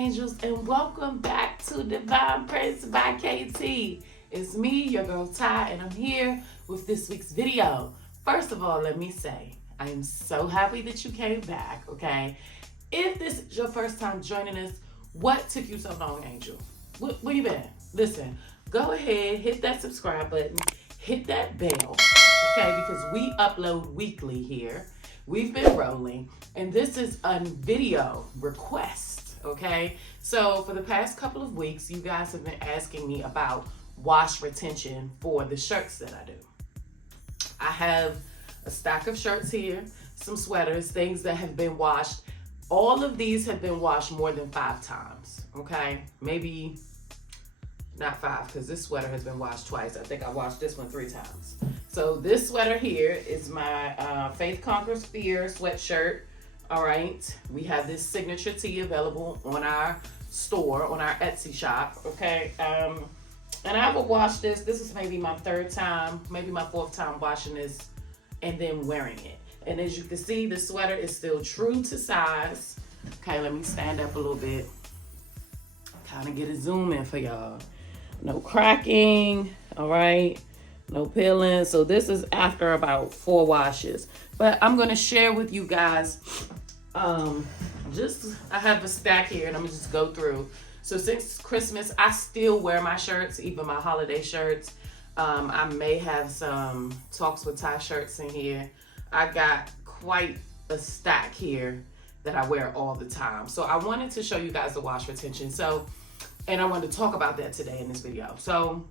angels, and welcome back to DivinePrintz by KT. It's me, your girl Ty, and I'm here with this week's video. First of all, let me say, I am so happy that you came back, okay? If this is your first time joining us, what took you so long, Angel? Where you been? Listen, go ahead, hit that subscribe button, hit that bell, okay? Because we upload weekly here. We've been rolling, and this is a video request, okay? So for the past couple of weeks, you guys have been asking me about wash retention for the shirts that I do. I have a stack of shirts here, some sweaters, things that have been washed. All of these have been washed more than 5 times, okay? Maybe not 5, because this sweater has been washed twice. I think I washed this one 3 times. So this sweater here is my Faith Conquers Fear sweatshirt. All right, we have this signature tee available on our store, on our Etsy shop, okay? And I will wash this. This is maybe my 3rd time, maybe my 4th time washing this and then wearing it. And as you can see, the sweater is still true to size. Okay, let me stand up a little bit. Kind of get a zoom in for y'all. No cracking, all right? No peeling. So this is after about 4 washes. But I'm gonna share with you guys, I have a stack here and I'm gonna just go through. So since Christmas, I still wear my shirts, even my holiday shirts. I may have some Talks with Ty shirts in here. I got quite a stack here that I wear all the time. So I wanted to show you guys the wash retention. And I wanted to talk about that today in this video. So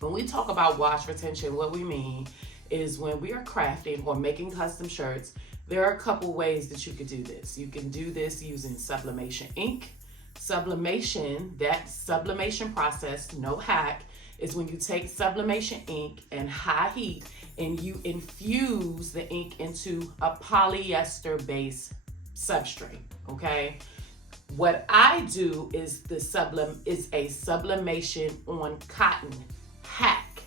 when we talk about wash retention, what we mean is when we are crafting or making custom shirts, there are a couple ways that you could do this. You can do this using sublimation ink. Sublimation, that sublimation process, no hack, is when you take sublimation ink and high heat and you infuse the ink into a polyester-based substrate, okay? What I do is a sublimation on cotton hack.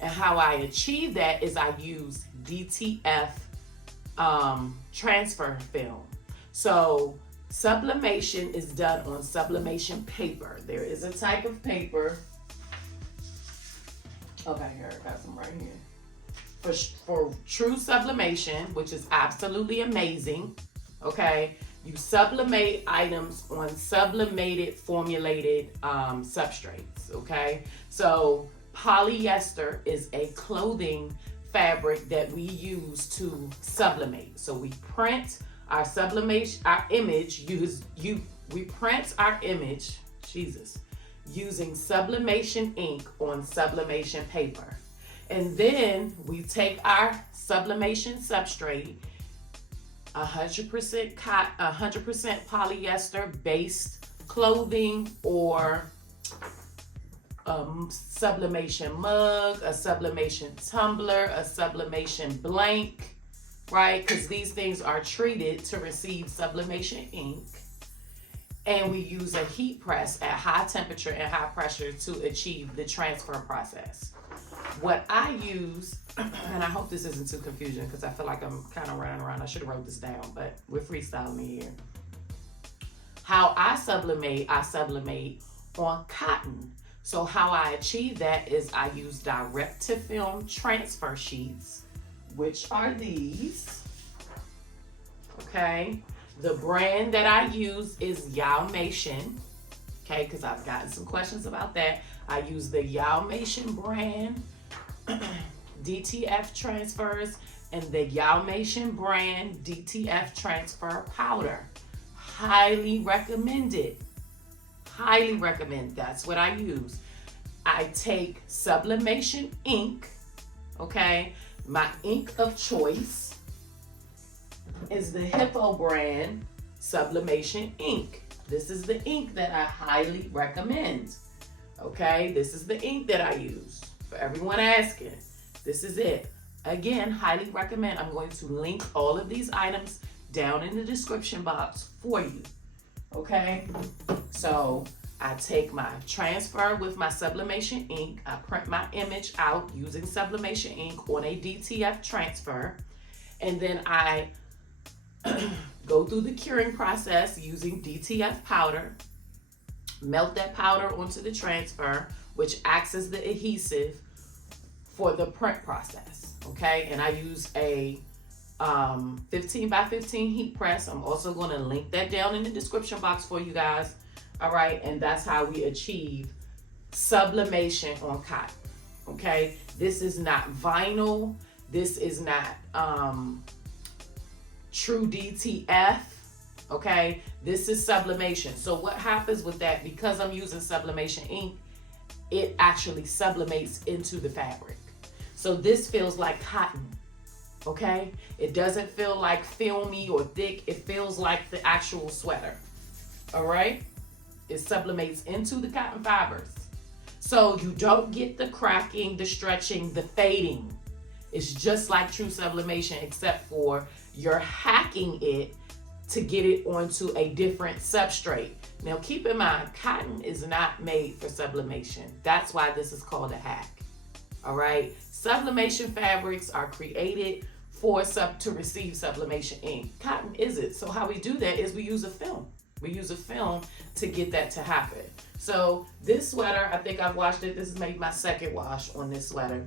And how I achieve that is I use DTF transfer film. So sublimation is done on sublimation paper. There is a type of paper. Okay, here, I got some right here. For true sublimation, which is absolutely amazing, okay? You sublimate items on sublimated, formulated substrates, okay? So polyester is a clothing fabric that we use to sublimate. So we print our sublimation, our image, we print our image, using sublimation ink on sublimation paper. And then we take our sublimation substrate, 100% polyester based clothing, or sublimation mug, a sublimation tumbler, a sublimation blank, right? Because these things are treated to receive sublimation ink. And we use a heat press at high temperature and high pressure to achieve the transfer process. What I use, and I hope this isn't too confusing because I feel like I'm kind of running around. I should have wrote this down, but we're freestyling here. How I sublimate on cotton. So how I achieve that is I use direct to film transfer sheets, which are these, okay? The brand that I use is Yamation, okay? Because I've gotten some questions about that. I use the Yamation brand DTF transfers and the Yamation brand DTF transfer powder. Highly recommended. Highly recommend. That's what I use. I take sublimation ink, okay? My ink of choice is the Hippo brand sublimation ink. This is the ink that I highly recommend, okay? This is the ink that I use. For everyone asking, this is it. Again, highly recommend. I'm going to link all of these items down in the description box for you, okay? So I take my transfer with my sublimation ink. I print my image out using sublimation ink on a DTF transfer. And then I go through the curing process using DTF powder, melt that powder onto the transfer, which acts as the adhesive for the print process, okay? And I use a 15 by 15 heat press. I'm also going to link that down in the description box for you guys, all right? And that's how we achieve sublimation on cotton, okay? This is not vinyl. This is not true DTF, okay? This is sublimation. So what happens with that, because I'm using sublimation ink, it actually sublimates into the fabric. So this feels like cotton, okay? It doesn't feel like filmy or thick. It feels like the actual sweater, all right? It sublimates into the cotton fibers. So you don't get the cracking, the stretching, the fading. It's just like true sublimation, except for you're hacking it to get it onto a different substrate. Now keep in mind, cotton is not made for sublimation. That's why this is called a hack, all right? Sublimation fabrics are created to receive sublimation ink. Cotton isn't. So how we do that is we use a film. We use a film to get that to happen. So this sweater, I think I've washed it. This is maybe my second wash on this sweater.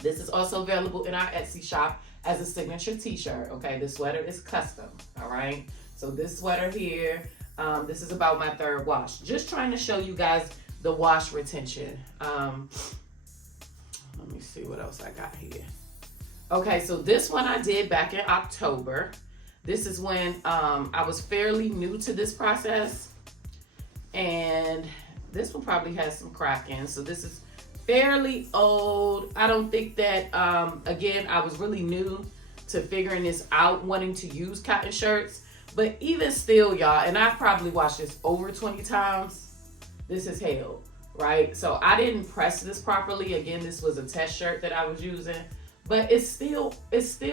This is also available in our Etsy shop as a signature t-shirt, okay? This sweater is custom, all right? So this sweater here, this is about my third wash. Just trying to show you guys the wash retention. Let me see what else I got here. Okay, so this one I did back in October. This is when I was fairly new to this process. And this one probably has some cracking. So this is fairly old. I don't think that, again, I was really new to figuring this out, wanting to use cotton shirts. But even still, y'all, and I've probably washed this over 20 times, this is held, right? So I didn't press this properly. Again, this was a test shirt that I was using. But it's still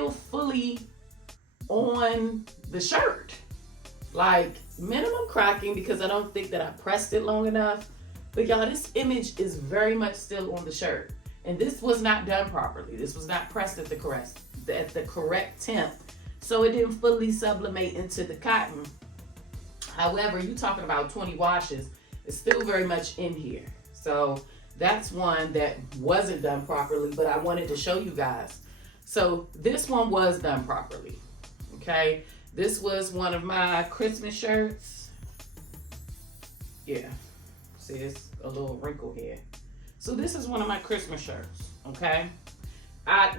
fully on the shirt. Like minimum cracking because I don't think that I pressed it long enough. But y'all, this image is very much still on the shirt. And this was not done properly. This was not pressed at the correct temp. So it didn't fully sublimate into the cotton. However, you talking about 20 washes, it's still very much in here. So that's one that wasn't done properly, but I wanted to show you guys. So this one was done properly, okay? This was one of my Christmas shirts. Yeah, see, it's a little wrinkle here. So this is one of my Christmas shirts, okay?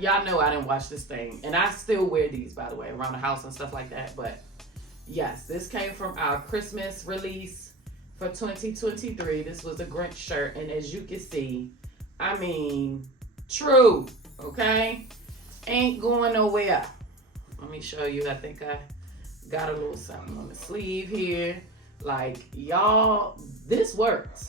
Y'all know I didn't wash this thing, and I still wear these, by the way, around the house and stuff like that. But yes, this came from our Christmas release for 2023. This was a Grinch shirt, and as you can see, I mean, true, okay? Ain't going nowhere. Let me show you. I think I got a little something on the sleeve here. Like, y'all, this works.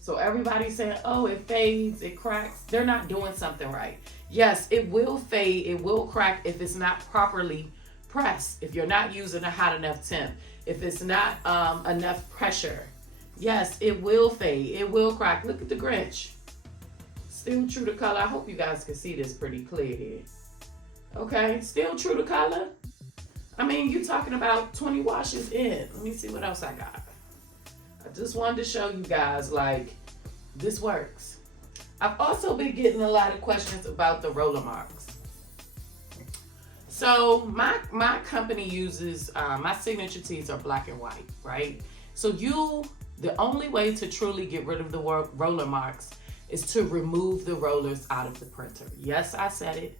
So everybody's saying, oh, it fades, it cracks. They're not doing something right. Yes, it will fade, it will crack if it's not properly pressed, if you're not using a hot enough temp, if it's not enough pressure. Yes, it will fade, it will crack. Look at the Grinch. Still true to color. I hope you guys can see this pretty clear here. Okay, still true to color. I mean, you're talking about 20 washes in. Let me see what else I got. I just wanted to show you guys, like, this works. I've also been getting a lot of questions about the roller marks. So my company uses, my signature tees are black and white, right? So the only way to truly get rid of the roller marks is to remove the rollers out of the printer. Yes, I said it.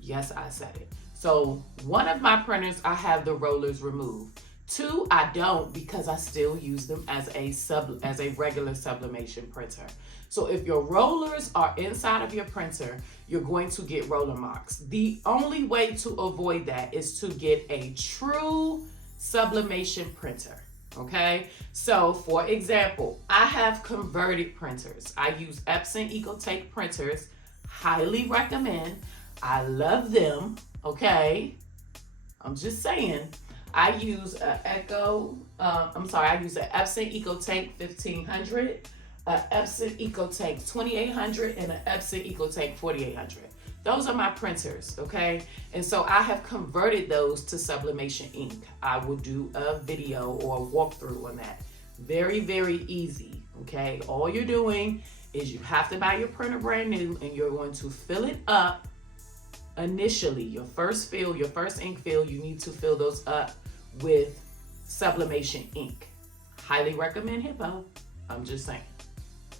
Yes, I said it. So one of my printers, I have the rollers removed. Two, I don't, because I still use them as a regular sublimation printer. So if your rollers are inside of your printer, you're going to get roller marks. The only way to avoid that is to get a true sublimation printer, okay? So for example, I have converted printers. I use Epson EcoTake printers, highly recommend. I love them, okay? I'm just saying. I use an Epson EcoTake 1500, an Epson EcoTake 2800, and an Epson EcoTake 4800. Those are my printers, okay? And so I have converted those to sublimation ink. I will do a video or a walkthrough on that. Very, very easy, okay? All you're doing is you have to buy your printer brand new, and you're going to fill it up initially. Your first fill, your first ink fill, you need to fill those up with sublimation ink. Highly recommend Hippo. I'm just saying,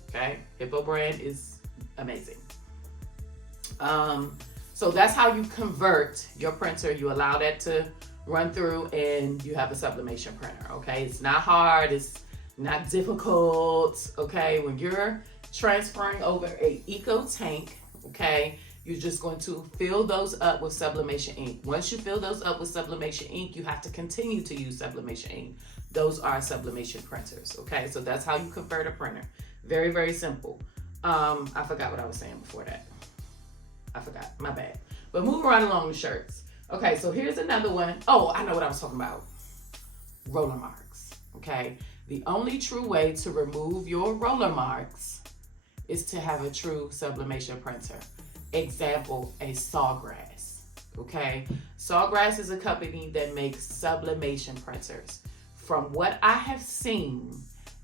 okay? Hippo brand is amazing. So that's how you convert your printer. You allow that to run through and you have a sublimation printer, okay? It's not hard, it's not difficult, okay? When you're transferring over a eco tank, okay, you're just going to fill those up with sublimation ink. Once you fill those up with sublimation ink, you have to continue to use sublimation ink. Those are sublimation printers, okay? So that's how you convert a printer. Very, very simple. I forgot what I was saying before that. I forgot, my bad. But moving right along the shirts. Okay, so here's another one. Oh, I know what I was talking about. Roller marks, okay? The only true way to remove your roller marks is to have a true sublimation printer. Example, a Sawgrass, okay? Sawgrass is a company that makes sublimation printers. From what I have seen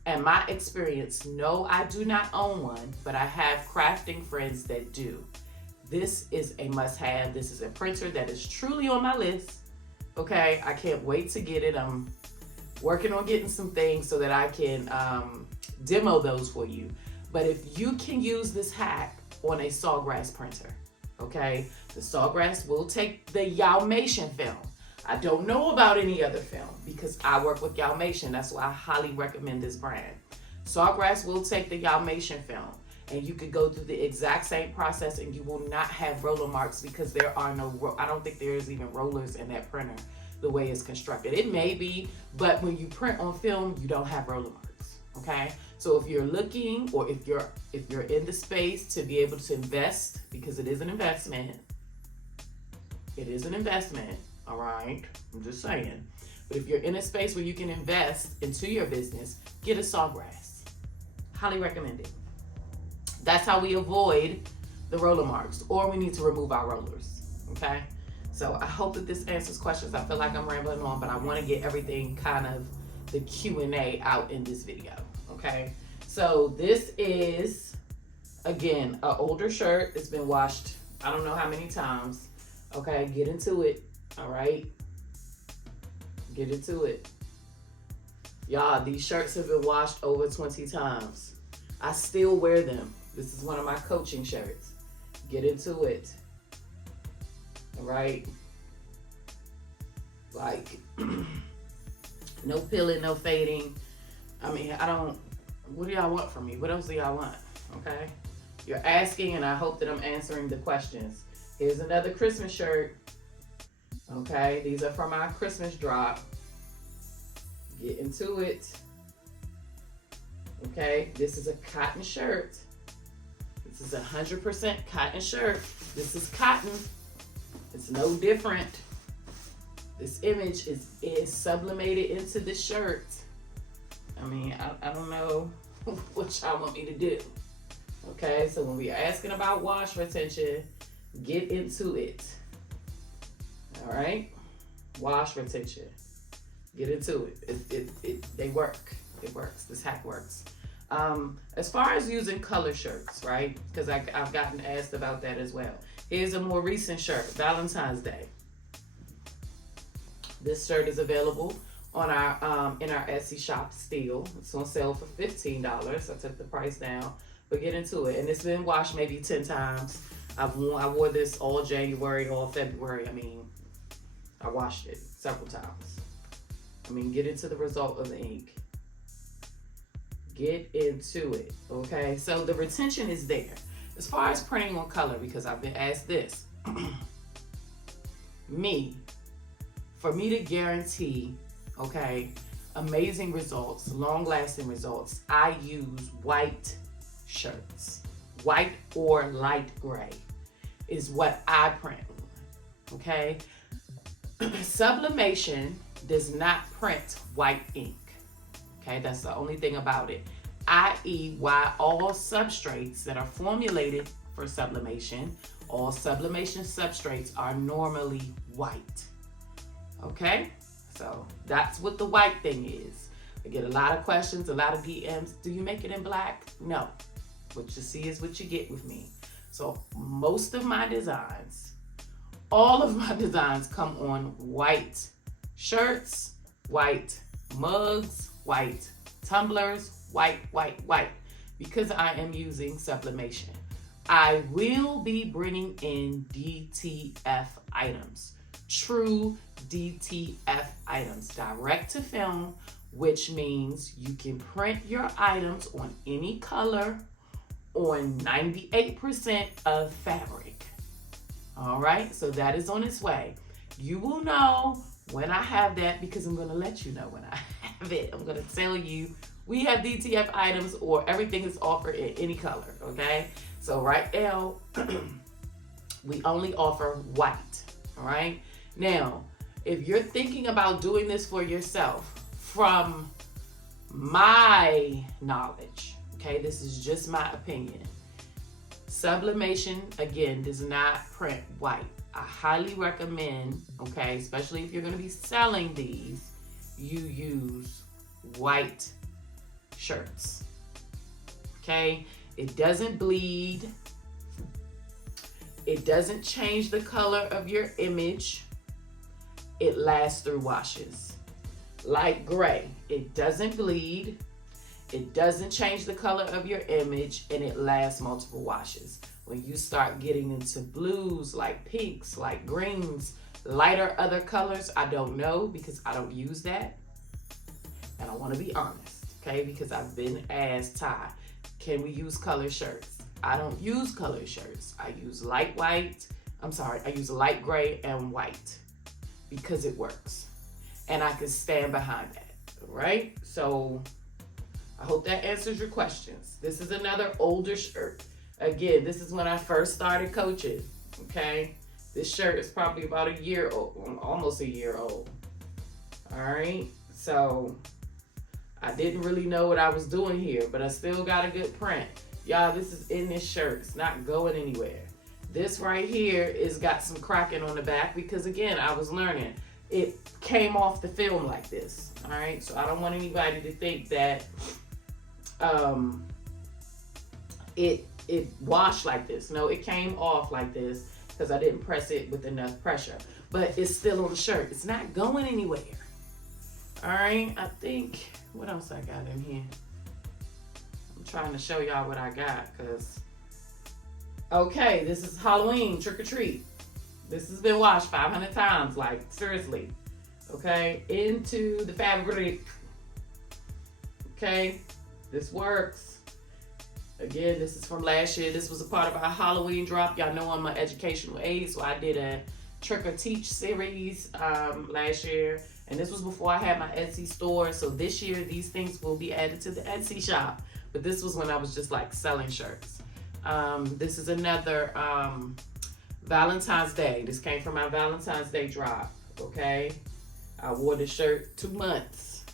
and my experience, no, I do not own one, but I have crafting friends that do. This is a must-have. This is a printer that is truly on my list, okay? I can't wait to get it. I'm working on getting some things so that I can demo those for you. But if you can use this hack on a Sawgrass printer, okay? The Sawgrass will take the Yamation film. I don't know about any other film because I work with Yamation. That's why I highly recommend this brand. Sawgrass will take the Yamation film, and you could go through the exact same process and you will not have roller marks because there are no, I don't think there's even rollers in that printer the way it's constructed. It may be, but when you print on film, you don't have roller marks, okay? So if you're looking, or if you're in the space to be able to invest, because it is an investment, all right? I'm just saying. But if you're in a space where you can invest into your business, get a Sawgrass. Highly recommend it. That's how we avoid the roller marks, or we need to remove our rollers, okay? So I hope that this answers questions. I feel like I'm rambling on, but I want to get everything kind of the Q&A out in this video, okay? So this is, again, an older shirt. It's been washed I don't know how many times, okay? Get into it, all right? Get into it. Y'all, these shirts have been washed over 20 times. I still wear them. This is one of my coaching shirts. Get into it. All right? Like, no peeling, no fading. I mean, what do y'all want from me? What else do y'all want? Okay? You're asking, and I hope that I'm answering the questions. Here's another Christmas shirt. Okay? These are from our Christmas drop. Get into it. Okay? This is a cotton shirt. This is 100% cotton shirt. This is cotton. It's no different. This image is sublimated into the shirt. I mean, I don't know what y'all want me to do. Okay, so when we're asking about wash retention, get into it. All right? Wash retention. Get into it. They work. It works. This hack works. As far as using color shirts, right? Because I've gotten asked about that as well. Here's a more recent shirt, Valentine's Day. This shirt is available on our in our Etsy shop still. It's on sale for $15. I took the price down, but get into it. And it's been washed maybe 10 times. I wore this all January, all February. I mean, I washed it several times. I mean, get into the result of the ink. Get into it, okay? So the retention is there. As far as printing on color, because I've been asked this, for me to guarantee, okay, amazing results, long-lasting results, I use white shirts. White or light gray is what I print, okay? Sublimation does not print white ink, okay? That's the only thing about it. i.e. why all substrates that are formulated for sublimation all sublimation substrates are normally white. Okay, so that's what the white thing is. I get a lot of questions, a lot of DMs. Do you make it in black? No. What you see is what you get with me. So most of my designs, all of my designs come on white shirts, white mugs, white tumblers, white, because I am using sublimation. I will be bringing in DTF items, true DTF items, direct to film, which means you can print your items on any color on 98% of fabric. All right, so that is on its way. You will know when I have that because I'm gonna let you know when I have it. I'm gonna tell you we have DTF items or everything is offered in any color, okay? So right now, we only offer white, all right? Now, if you're thinking about doing this for yourself, from my knowledge, okay, this is just my opinion, sublimation, again, does not print white. I highly recommend, okay, especially if you're gonna be selling these, you use white shirts, okay? It doesn't bleed. It doesn't change the color of your image. It lasts through washes. Light gray, it doesn't bleed. It doesn't change the color of your image, and it lasts multiple washes. When you start getting into blues, like pinks, like greens, lighter other colors, I don't know because I don't use that. And I want to be honest, okay? Because I've been asked, Ty, can we use color shirts? I don't use color shirts. I use light white. I use light gray and white because it works. And I can stand behind that, right? So I hope that answers your questions. This is another older shirt. Again, this is when I first started coaching, okay? This shirt is probably about a year old, almost a year old. All right, so I didn't really know what I was doing here, but I still got a good print. Y'all, this is in this shirt. It's not going anywhere. This right here is got some cracking on the back because, again, I was learning. It came off the film like this, all right? So I don't want anybody to think that it washed like this. No, it came off like this because I didn't press it with enough pressure. But it's still on the shirt. It's not going anywhere. All right, I think, what else I got in here? I'm trying to show y'all what I got because, okay, this is Halloween, trick or treat. This has been washed 500 times, like seriously. Okay, into the fabric. Okay, this works. Again, this is from last year. This was a part of our Halloween drop. Y'all know I'm an educational aide, so I did a trick or teach series last year. And this was before I had my Etsy store. So this year, these things will be added to the Etsy shop. But this was when I was just like selling shirts. This is another Valentine's Day. This came from my Valentine's Day drop, okay? I wore this shirt 2 months.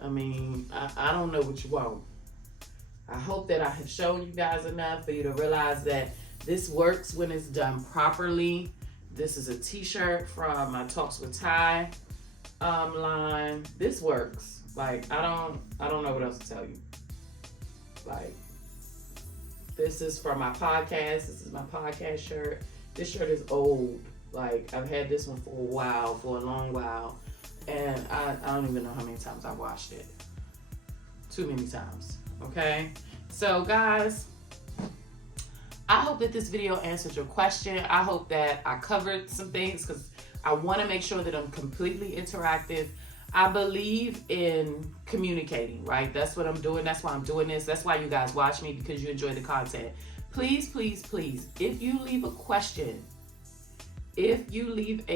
I mean, I don't know what you want. I hope that I have shown you guys enough for you to realize that this works when it's done properly. This is a t-shirt from my Talks with Ty line. This works. Like, I don't know what else to tell you. Like, this is from my podcast. This is my podcast shirt. This shirt is old. Like, I've had this one for a while, for a long while. And I don't even know how many times I washed it. Too many times. Okay? So, guys, I hope that this video answered your question. I hope that I covered some things because I want to make sure that I'm completely interactive. I believe in communicating, right? That's what I'm doing. That's why I'm doing this. That's why you guys watch me, because you enjoy the content. Please, please, please, if you leave a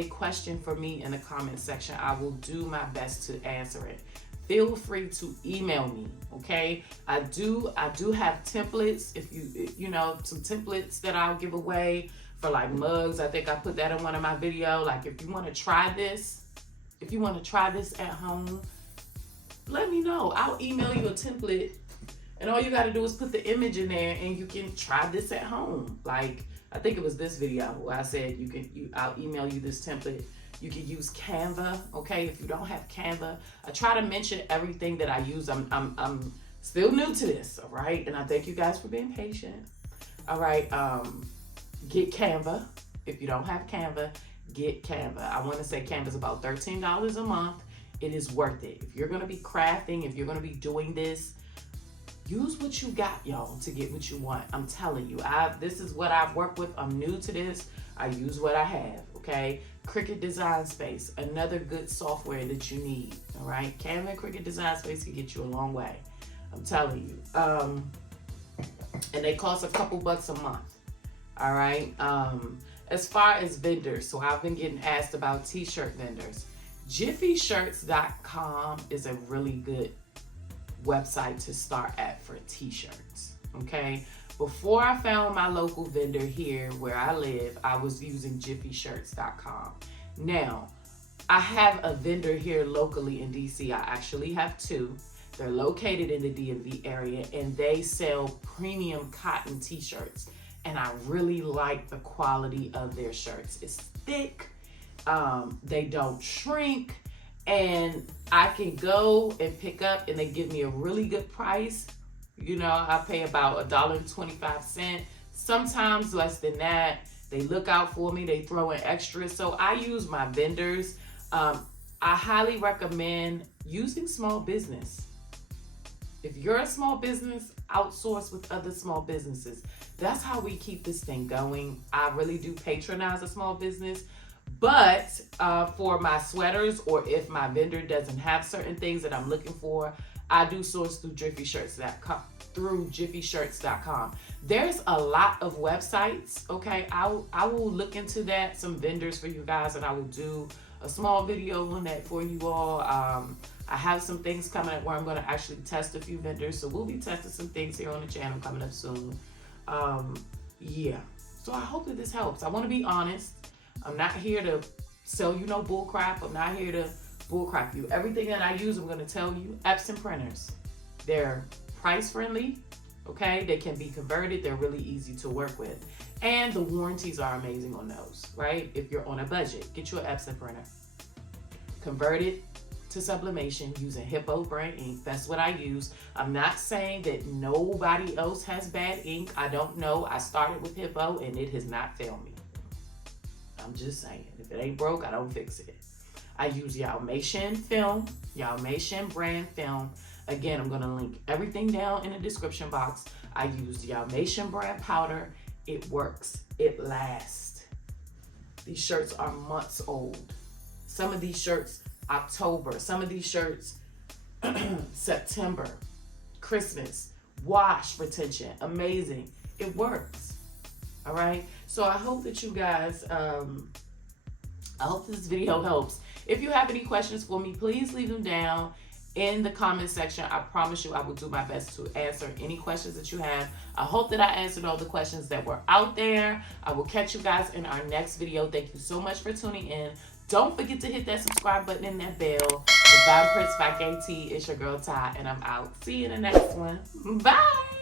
question for me in the comment section, I will do my best to answer it. Feel free to email me, okay? I do have templates. If you know, some templates that I'll give away for like mugs. I think I put that in one of my videos. Like, if you want to try this, at home, let me know. I'll email you a template, and all you got to do is put the image in there, and you can try this at home. Like, I think it was this video where I said I'll email you this template. You can use Canva, okay? If you don't have Canva, I try to mention everything that I use. I'm still new to this, all right? And I thank you guys for being patient. All right, get Canva. If you don't have Canva, get Canva. I want to say Canva's about $13 a month. It is worth it. If you're gonna be crafting, if you're gonna be doing this, use what you got, y'all, to get what you want. I'm telling you, this is what I've worked with. I'm new to this. I use what I have, okay? Cricut Design Space, another good software that you need, all right? Canva and Cricut Design Space can get you a long way. I'm telling you. And they cost a couple bucks a month, all right? As far as vendors, so I've been getting asked about t-shirt vendors. JiffyShirts.com is a really good website to start at for t-shirts, okay? Before I found my local vendor here where I live, I was using JiffyShirts.com. Now, I have a vendor here locally in DC. I actually have two. They're located in the DMV area, and they sell premium cotton t-shirts. And I really like the quality of their shirts. It's thick, they don't shrink, and I can go and pick up and they give me a really good price. You know, I pay about $1.25, sometimes less than that. They look out for me, they throw in extras. So I use my vendors. I highly recommend using small business. If you're a small business, outsource with other small businesses. That's how we keep this thing going. I really do patronize a small business. But for my sweaters, or if my vendor doesn't have certain things that I'm looking for, I do source through JiffyShirts.com. There's a lot of websites, okay? I will look into that, some vendors for you guys, and I will do a small video on that for you all. I have some things coming up where I'm going to actually test a few vendors, so we'll be testing some things here on the channel coming up soon. Yeah, so I hope that this helps. I want to be honest. I'm not here to sell you no bull crap. I'm not here to bull crap you. Everything that I use, I'm going to tell you. Epson printers, they're price friendly, okay? They can be converted. They're really easy to work with. And the warranties are amazing on those, right? If you're on a budget, get you an Epson printer. Convert it to sublimation using Hippo brand ink. That's what I use. I'm not saying that nobody else has bad ink. I don't know. I started with Hippo and it has not failed me. I'm just saying, if it ain't broke, I don't fix it. I use Yamation film, Yamation brand film. Again, I'm gonna link everything down in the description box. I use Yamation brand powder. It works, it lasts. These shirts are months old. Some of these shirts, October. Some of these shirts, September, Christmas. Wash retention, amazing. It works, all right? So I hope that you guys, I hope this video helps. If you have any questions for me, please leave them down in the comment section. I promise you I will do my best to answer any questions that you have. I hope that I answered all the questions that were out there. I will catch you guys in our next video. Thank you so much for tuning in. Don't forget to hit that subscribe button and that bell. DivinePrintzKT, it's your girl Ty, and I'm out. See you in the next one. Bye.